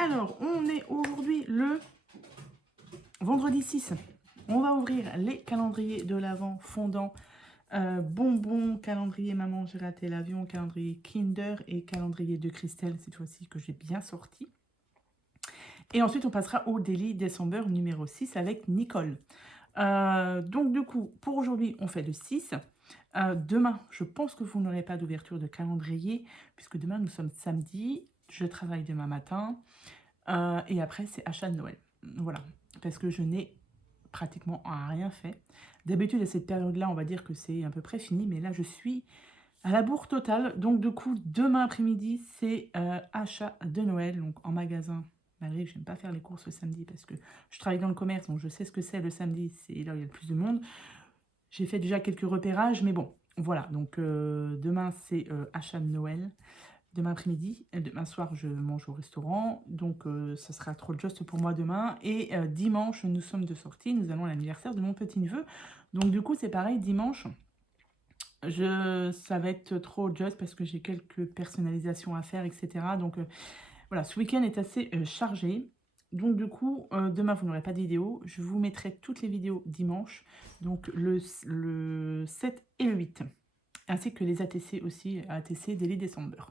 Alors, on est aujourd'hui le vendredi 6. On va ouvrir les calendriers de l'Avent fondant bonbons, calendrier Maman, j'ai raté l'avion, calendrier Kinder et calendrier de Christelle, cette fois-ci que j'ai bien sorti. Et ensuite, on passera au Daily December numéro 6 avec Nicole. Donc, du coup, pour aujourd'hui, on fait le 6. Demain, je pense que vous n'aurez pas d'ouverture de calendrier, puisque demain, nous sommes samedi. Je travaille demain matin. Et après, c'est achat de Noël. Voilà, parce que je n'ai pratiquement rien fait. D'habitude, à cette période-là, on va dire que c'est à peu près fini, mais là, je suis à la bourre totale. Donc, du coup, demain après-midi, c'est achat de Noël, donc en magasin. Malgré que je n'aime pas faire les courses le samedi parce que je travaille dans le commerce, donc je sais ce que c'est le samedi, c'est là où il y a le plus de monde. J'ai fait déjà quelques repérages, mais bon, voilà. Donc, demain, c'est achat de Noël. Demain après-midi, demain soir, je mange au restaurant. Donc, ça sera trop juste pour moi demain. Et dimanche, nous sommes de sortie. Nous allons à l'anniversaire de mon petit-neveu. Donc, du coup, c'est pareil. Dimanche, ça va être trop juste parce que j'ai quelques personnalisations à faire, etc. Donc, voilà, ce week-end est assez chargé. Donc, du coup, demain, vous n'aurez pas de vidéo. Je vous mettrai toutes les vidéos dimanche. Donc, le 7 et le 8. Ainsi que les ATC aussi, ATC Daily December.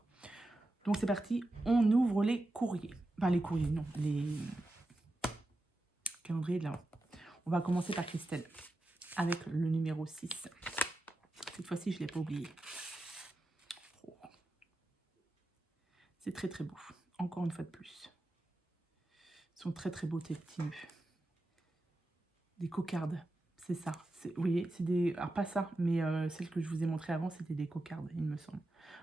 Donc c'est parti, on ouvre les courriers. Enfin les courriers, non, les calendriers de l'Avent. On va commencer par Christelle, avec le numéro 6. Cette fois-ci, je ne l'ai pas oublié. Oh. C'est très très beau, encore une fois de plus. Ils sont très très beaux tes petits nœuds. Des cocardes, c'est ça. Vous voyez, c'est des... Alors pas ça, mais celle que je vous ai montrée avant, c'était des cocardes, il me semble.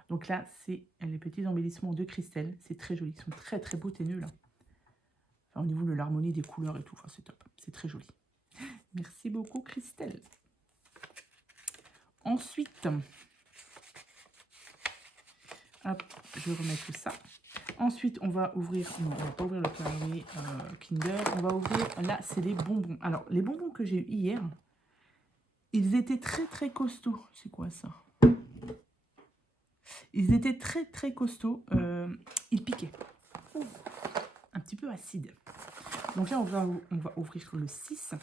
Donc là, c'est les petits embellissements de Christelle. C'est très joli. Ils sont très très beaux tes nœuds là. Enfin, au niveau de l'harmonie des couleurs et tout, enfin, c'est top. C'est très joli. Merci beaucoup Christelle. Ensuite, hop, je remets tout ça. Ensuite, on va ouvrir, non, on va pas ouvrir le calendrier Kinder. On va ouvrir, là, c'est les bonbons. Alors, les bonbons que j'ai eu hier, ils étaient très très costauds. C'est quoi ça? Ils étaient très très costauds. Ils piquaient. Ouh, un petit peu acide. Donc là, on va ouvrir le 6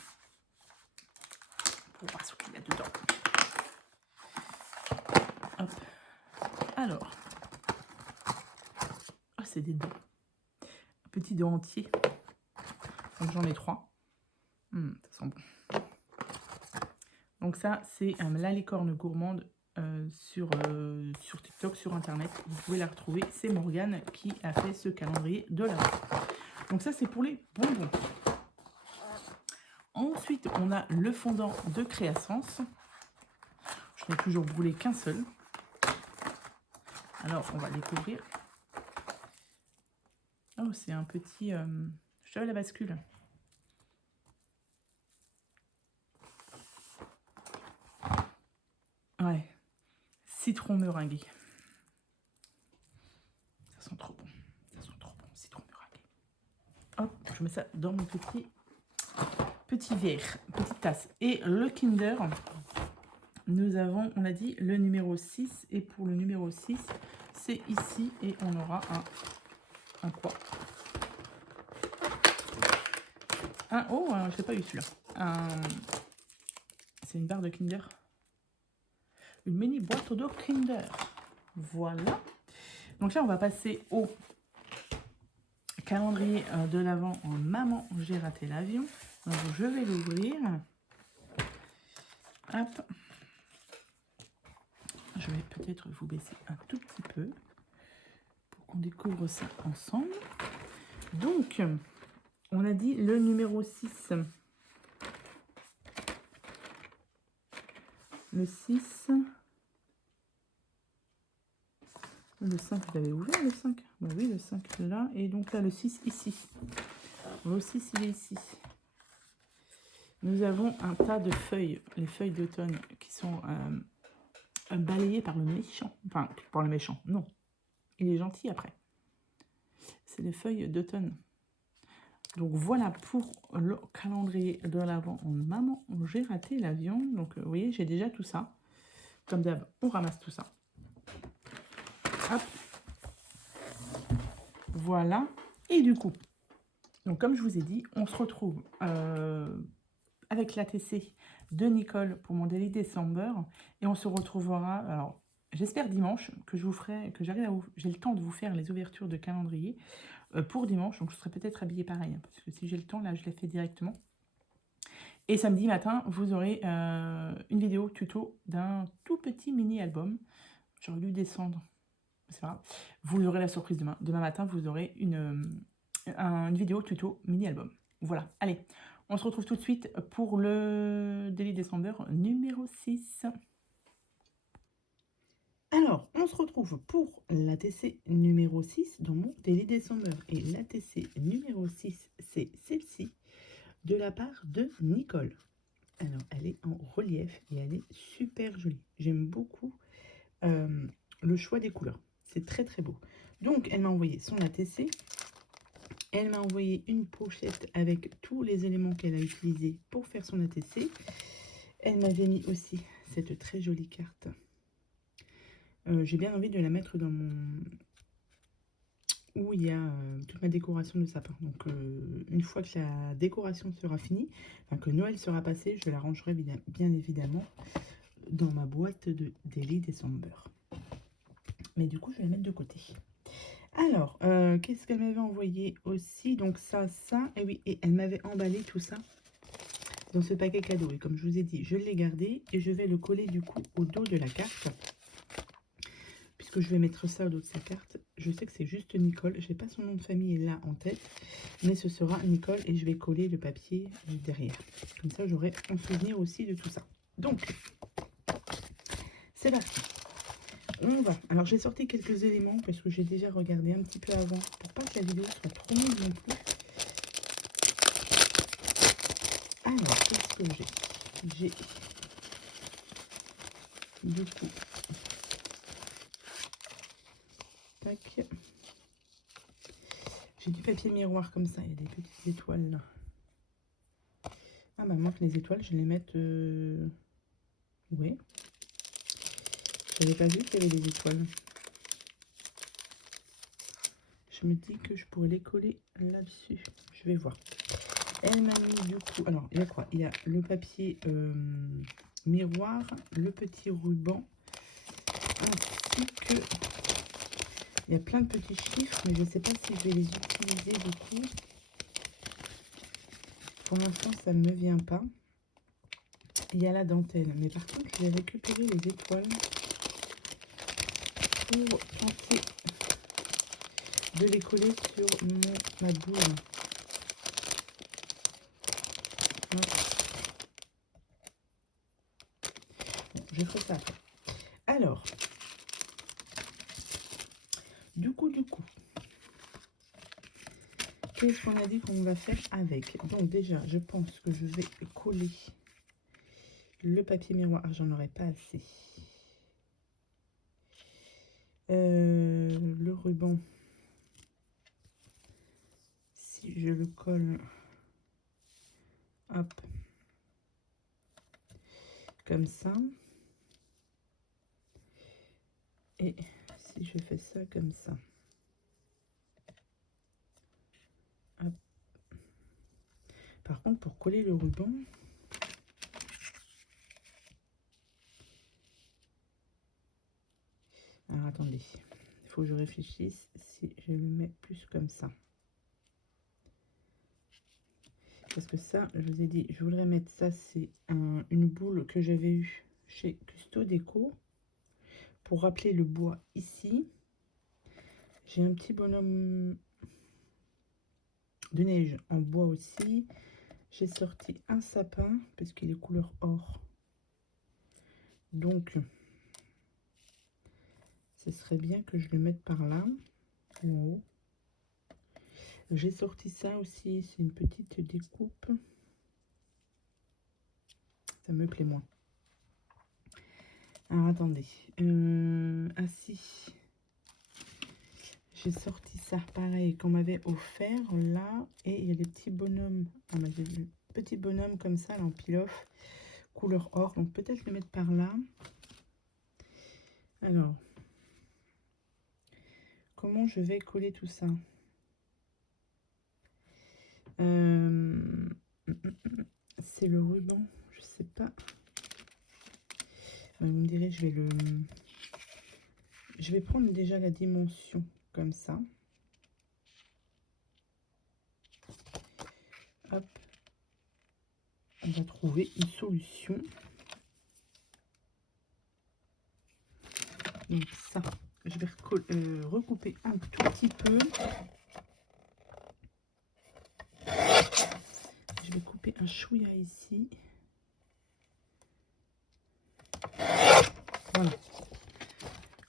pour voir ce qu'il y a dedans. Hop. Alors, oh, c'est des dents. Un petit dent entier. Donc j'en ai 3. Ça sent bon. Donc ça, c'est la licorne gourmande sur TikTok, sur Internet. Vous pouvez la retrouver. C'est Morgane qui a fait ce calendrier de l'Avent. Donc ça, c'est pour les bonbons. Ensuite, on a le fondant de Créasens. Je n'ai toujours brûlé qu'un seul. Alors, on va découvrir. Oh, c'est un petit... je te la bascule. Ouais. Citron meringué. Ça sent trop bon. Ça sent trop bon, citron meringué. Hop, je mets ça dans mon petit verre, petite tasse. Et le Kinder, nous avons, on a dit, le numéro 6. Et pour le numéro 6, c'est ici. Et on aura un quoi? Oh, je l'ai pas eu celui-là. C'est une barre de Kinder. Une mini boîte de Kinder. Voilà. Donc là, on va passer au calendrier de l'Avent en Maman, j'ai raté l'avion. Donc je vais l'ouvrir. Hop. Je vais peut-être vous baisser un tout petit peu pour qu'on découvre ça ensemble. Donc, on a dit le numéro 6. Le 6. Le 5, vous l'avez ouvert, le 5? Ben oui, le 5 là. Et donc là, le 6 ici. Le 6, il est ici. Nous avons un tas de feuilles, les feuilles d'automne, qui sont balayées par le méchant. Enfin, par le méchant, non. Il est gentil après. C'est les feuilles d'automne. Donc voilà pour le calendrier de l'Avent en Maman, j'ai raté l'avion. Donc vous voyez, j'ai déjà tout ça. Comme d'hab, on ramasse tout ça. Hop. Voilà. Et du coup, donc comme je vous ai dit, on se retrouve avec l'ATC de Nicole pour mon Daily December. Et on se retrouvera, alors j'espère dimanche, que je vous ferai, que j'arrive à vous, j'ai le temps de vous faire les ouvertures de calendrier pour dimanche. Donc je serai peut-être habillée pareil, hein, parce que si j'ai le temps, là je l'ai fait directement. Et samedi matin, vous aurez une vidéo tuto d'un tout petit mini-album. J'aurais dû descendre, c'est pas grave. Vous aurez la surprise demain. Demain matin, vous aurez une vidéo tuto mini-album. Voilà, allez, on se retrouve tout de suite pour le Daily December numéro 6. Alors, on se retrouve pour l'ATC numéro 6 dans mon Daily December. Et l'ATC numéro 6, c'est celle-ci, de la part de Nicole. Alors, elle est en relief et elle est super jolie. J'aime beaucoup le choix des couleurs. C'est très très beau. Donc, elle m'a envoyé son ATC. Elle m'a envoyé une pochette avec tous les éléments qu'elle a utilisés pour faire son ATC. Elle m'avait mis aussi cette très jolie carte. J'ai bien envie de la mettre dans mon... où il y a toute ma décoration de sapin. Donc, une fois que la décoration sera finie, enfin que Noël sera passé, je la rangerai bien évidemment dans ma boîte de Daily December. Mais du coup, je vais la mettre de côté. Alors, qu'est-ce qu'elle m'avait envoyé aussi? Donc ça, et oui, et elle m'avait emballé tout ça dans ce paquet cadeau. Et comme je vous ai dit, je l'ai gardé et je vais le coller du coup au dos de la carte. Puisque je vais mettre ça au dos de sa carte. Je sais que c'est juste Nicole. Je n'ai pas son nom de famille là en tête. Mais ce sera Nicole et je vais coller le papier derrière. Comme ça, j'aurai un souvenir aussi de tout ça. Donc, c'est parti. On va. Alors, j'ai sorti quelques éléments parce que j'ai déjà regardé un petit peu avant pour pas que la vidéo soit trop longue non plus. Alors, qu'est-ce que j'ai? J'ai du coup, tac, j'ai du papier miroir comme ça. Il y a des petites étoiles là. Ah bah moi que les étoiles, je les mette... Oui. Je n'avais pas vu qu'il y avait des étoiles. Je me dis que je pourrais les coller là-dessus. Je vais voir. Elle m'a mis du coup... Alors, il y a quoi? Il y a le papier miroir, le petit ruban, ainsi que... Il y a plein de petits chiffres, mais je ne sais pas si je vais les utiliser du coup. Pour l'instant, ça ne me vient pas. Il y a la dentelle, mais par contre, je vais récupérer les étoiles pour tenter de les coller sur ma boule. Bon, je ferai ça après. Alors, du coup, qu'est-ce qu'on a dit qu'on va faire avec? Donc déjà, je pense que je vais coller le papier miroir. Ah, j'en aurais pas assez. Le ruban, si je le colle, hop, comme ça. Et si je fais ça comme ça. Hop. Par contre, pour coller le ruban, alors attendez, il faut que je réfléchisse si je le mets plus comme ça. Parce que ça, je vous ai dit, je voudrais mettre ça, c'est une boule que j'avais eue chez Custo Déco. Pour rappeler le bois ici, j'ai un petit bonhomme de neige en bois aussi. J'ai sorti un sapin parce qu'il est couleur or. Donc, ce serait bien que je le mette par là, en haut. J'ai sorti ça aussi, c'est une petite découpe. Ça me plaît moins. Alors, attendez. Ah si. J'ai sorti ça, pareil, qu'on m'avait offert, là. Et il y a des petits bonhommes. Ah bah, j'ai des petits bonhommes comme ça, là, en pile-off. Couleur or. Donc, peut-être les mettre par là. Alors. Comment je vais coller tout ça? C'est le ruban, je sais pas. Vous me direz, je vais prendre déjà la dimension comme ça. Hop. On va trouver une solution. Donc ça, je vais recouper un tout petit peu. Je vais couper un chouïa ici. Voilà.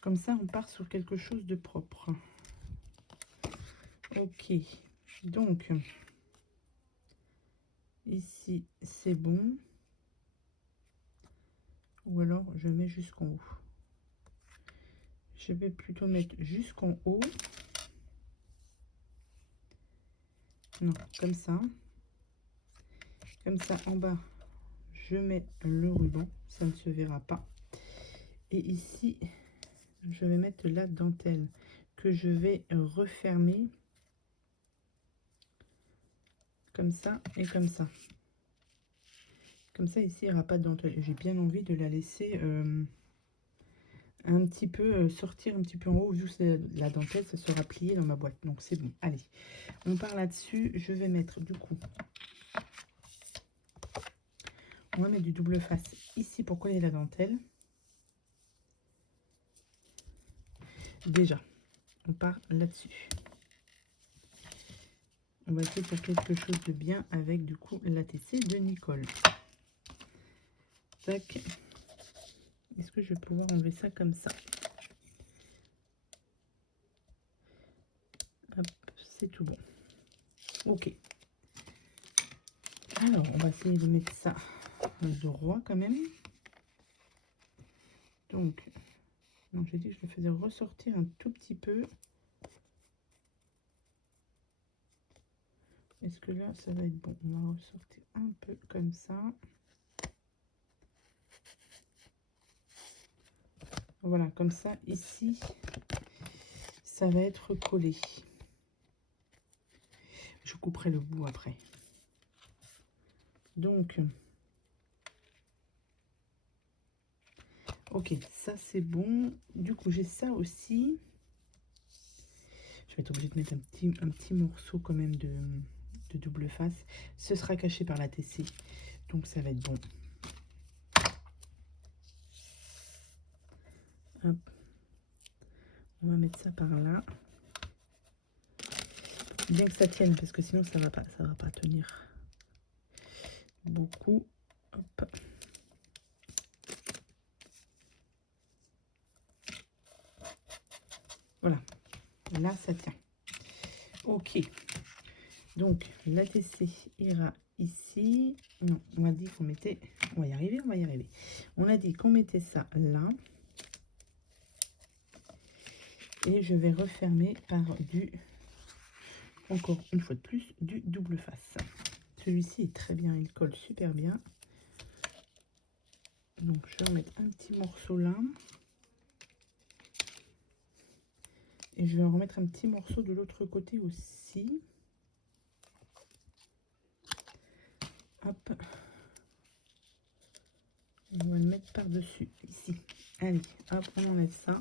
Comme ça, on part sur quelque chose de propre. Ok. Donc, ici, c'est bon. Ou alors, je mets jusqu'en haut. Je vais plutôt mettre jusqu'en haut. Non, comme ça. Comme ça, en bas, je mets le ruban. Ça ne se verra pas. Et ici, je vais mettre la dentelle que je vais refermer. Comme ça et comme ça. Comme ça, ici, il n'y aura pas de dentelle. J'ai bien envie de la laisser un petit peu sortir un petit peu en haut. Vu que la dentelle, ça sera plié dans ma boîte. Donc, c'est bon. Allez, on part là-dessus. Je vais mettre, du coup, on va mettre du double face ici pour coller la dentelle. Déjà, on part là-dessus. On va essayer de faire quelque chose de bien avec, du coup, l'ATC de Nicole. Tac. Est-ce que je vais pouvoir enlever ça comme ça? Hop, c'est tout bon. Ok. Alors, on va essayer de mettre ça droit quand même. Donc, non, j'ai dit que je le faisais ressortir un tout petit peu. Est-ce que là, ça va être bon? On va ressortir un peu comme ça. Voilà, comme ça, ici, ça va être collé. Je couperai le bout après. Donc, ok, ça c'est bon. Du coup, j'ai ça aussi. Je vais être obligée de mettre un petit morceau quand même de double face. Ce sera caché par la TC, donc ça va être bon. Hop. On va mettre ça par là. Bien que ça tienne, parce que sinon ça va pas tenir beaucoup. Hop. Voilà, là ça tient. Ok, donc l'ATC ira ici. Non, on a dit qu'on mettait, on va y arriver, on va y arriver. On a dit qu'on mettait ça là. Et je vais refermer par du, encore une fois de plus, du double face. Celui-ci est très bien, il colle super bien. Donc je vais en mettre un petit morceau là. Et je vais en remettre un petit morceau de l'autre côté aussi. Hop. On va le mettre par-dessus, ici. Allez, hop, on enlève ça.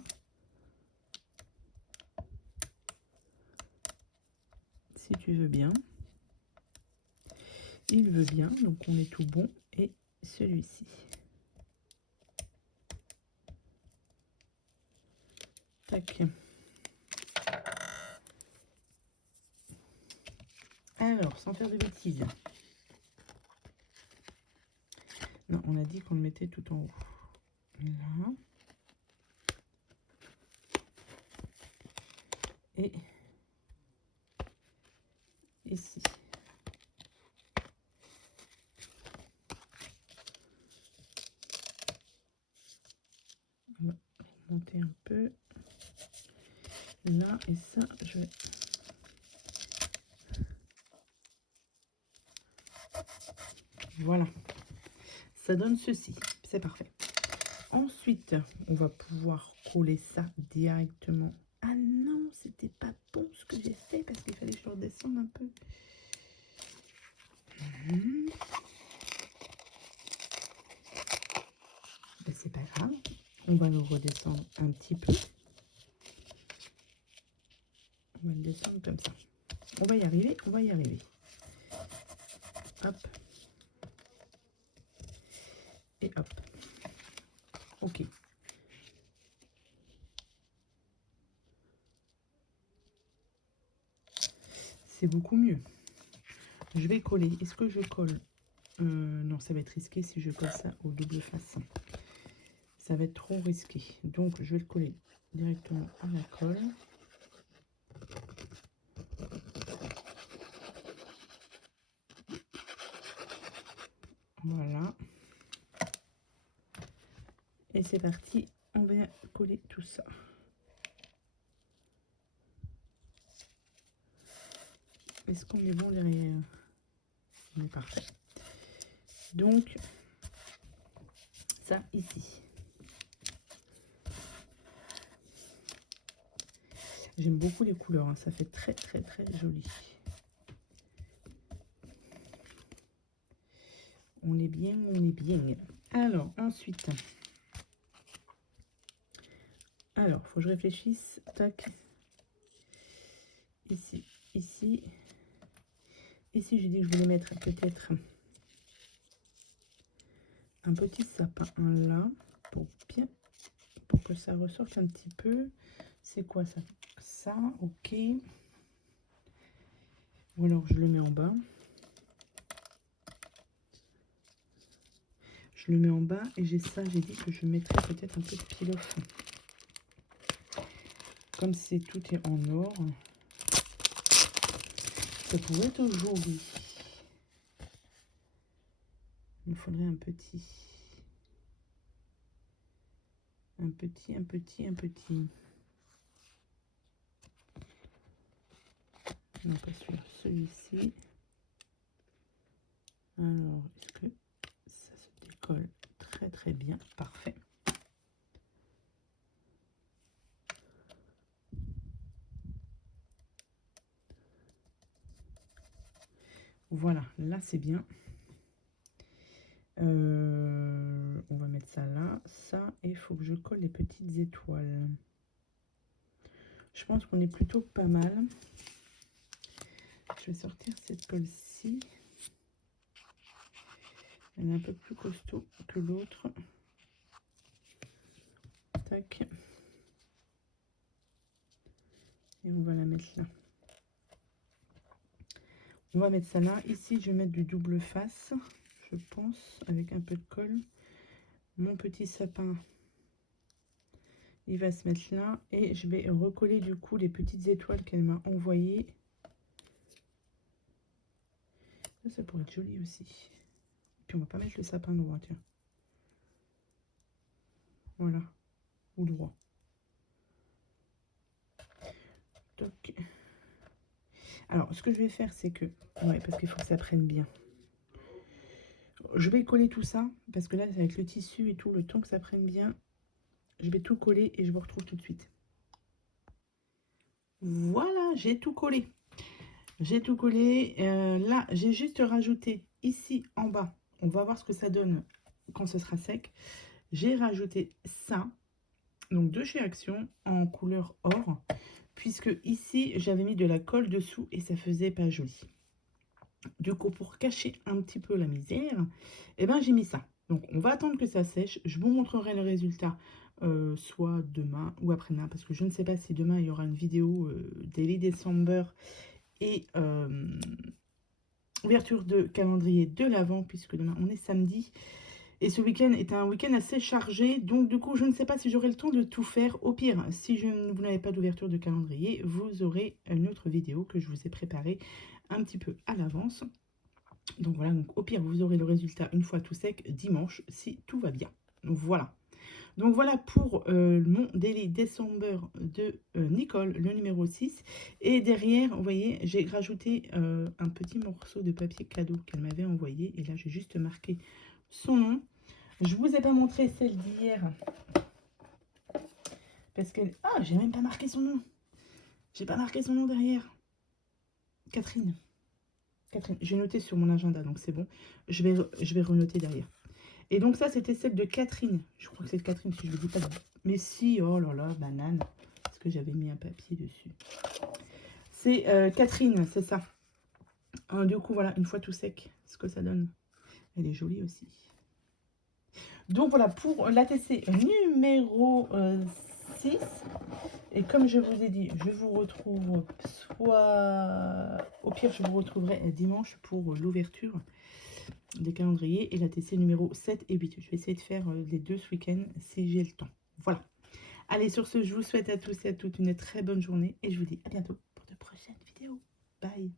Si tu veux bien. Il veut bien, donc on est tout bon. Et celui-ci. Tac. Alors, sans faire de bêtises. Non, on a dit qu'on le mettait tout en haut. Là. Et ici. On va monter un peu. Là, et ça, je vais... Voilà. Ça donne ceci. C'est parfait. Ensuite, on va pouvoir coller ça directement. Ah non, c'était pas bon ce que j'ai fait parce qu'il fallait que je redescende un peu. Ben, c'est pas grave. On va le redescendre un petit peu. On va le descendre comme ça. On va y arriver, on va y arriver. Hop. Et hop. Ok. C'est beaucoup mieux. Je vais coller. Est-ce que je colle? Non, ça va être risqué si je colle ça au double face. Ça va être trop risqué. Donc, je vais le coller directement à la colle. Voilà. Et c'est parti. On va coller tout ça. Est-ce qu'on est bon derrière? On est parfait. Donc, ça ici. J'aime beaucoup les couleurs, hein. Ça fait très très très joli. On est bien, on est bien. Alors, ensuite. Alors, faut que je réfléchisse. Tac. Ici, ici. Ici, j'ai dit que je voulais mettre peut-être un petit sapin là pour bien, pour que ça ressorte un petit peu. C'est quoi ça? Ça, ok. Ou alors je le mets en bas. Je le mets en bas et j'ai ça, j'ai dit que je mettrais peut-être un peu de pile-off. Comme c'est tout est en or, ça pourrait être joli. Il me faudrait un petit. Un petit, un petit, un petit. Non, pas celui-là, celui-ci. Alors, est-ce que ça se décolle très très bien? Parfait. Voilà, là c'est bien. On va mettre ça là, ça, et il faut que je colle les petites étoiles. Je pense qu'on est plutôt pas mal. Je vais sortir cette colle-ci. Elle est un peu plus costaud que l'autre. Tac. Et on va la mettre là. On va mettre ça là. Ici, je vais mettre du double face, je pense, avec un peu de colle. Mon petit sapin, il va se mettre là. Et je vais recoller du coup les petites étoiles qu'elle m'a envoyées. Ça pourrait être joli aussi. Puis on va pas mettre le sapin droit, tiens. Voilà. Ou droit. Toc. Alors, ce que je vais faire, c'est que... Ouais, parce qu'il faut que ça prenne bien. Je vais coller tout ça, parce que là, avec le tissu et tout, le temps que ça prenne bien, je vais tout coller et je vous retrouve tout de suite. Voilà, j'ai tout collé. J'ai tout collé. Là, j'ai juste rajouté ici en bas. On va voir ce que ça donne quand ce sera sec. J'ai rajouté ça, donc de chez Action, en couleur or, puisque ici, j'avais mis de la colle dessous et ça faisait pas joli. Du coup, pour cacher un petit peu la misère, eh ben, j'ai mis ça. Donc, on va attendre que ça sèche. Je vous montrerai le résultat soit demain ou après-demain, parce que je ne sais pas si demain, il y aura une vidéo Daily December et ouverture de calendrier de l'Avent, puisque demain, on est samedi. Et ce week-end est un week-end assez chargé, donc du coup, je ne sais pas si j'aurai le temps de tout faire. Au pire, si vous n'avez pas d'ouverture de calendrier, vous aurez une autre vidéo que je vous ai préparée un petit peu à l'avance. Donc voilà, donc au pire, vous aurez le résultat une fois tout sec dimanche, si tout va bien. Donc voilà. Donc voilà pour mon Daily December de Nicole, le numéro 6. Et derrière, vous voyez, j'ai rajouté un petit morceau de papier cadeau qu'elle m'avait envoyé. Et là, j'ai juste marqué son nom. Je vous ai pas montré celle d'hier. Parce qu'elle... Ah, j'ai même pas marqué son nom. J'ai pas marqué son nom derrière. Catherine. Catherine, j'ai noté sur mon agenda, donc c'est bon. Je vais renoter derrière. Et donc ça, c'était celle de Catherine. Je crois que c'est de Catherine, si je ne dis pas de... Mais si, oh là là, banane. Parce que j'avais mis un papier dessus. C'est Catherine, c'est ça. Du coup, voilà, une fois tout sec, ce que ça donne. Elle est jolie aussi. Donc voilà, pour l'ATC numéro 6. Et comme je vous ai dit, je vous retrouve soit... Au pire, je vous retrouverai dimanche pour l'ouverture des calendriers et l'ATC numéro 7 et 8. Je vais essayer de faire les deux ce week-end si j'ai le temps. Voilà. Allez, sur ce, je vous souhaite à tous et à toutes une très bonne journée et je vous dis à bientôt pour de prochaines vidéos. Bye.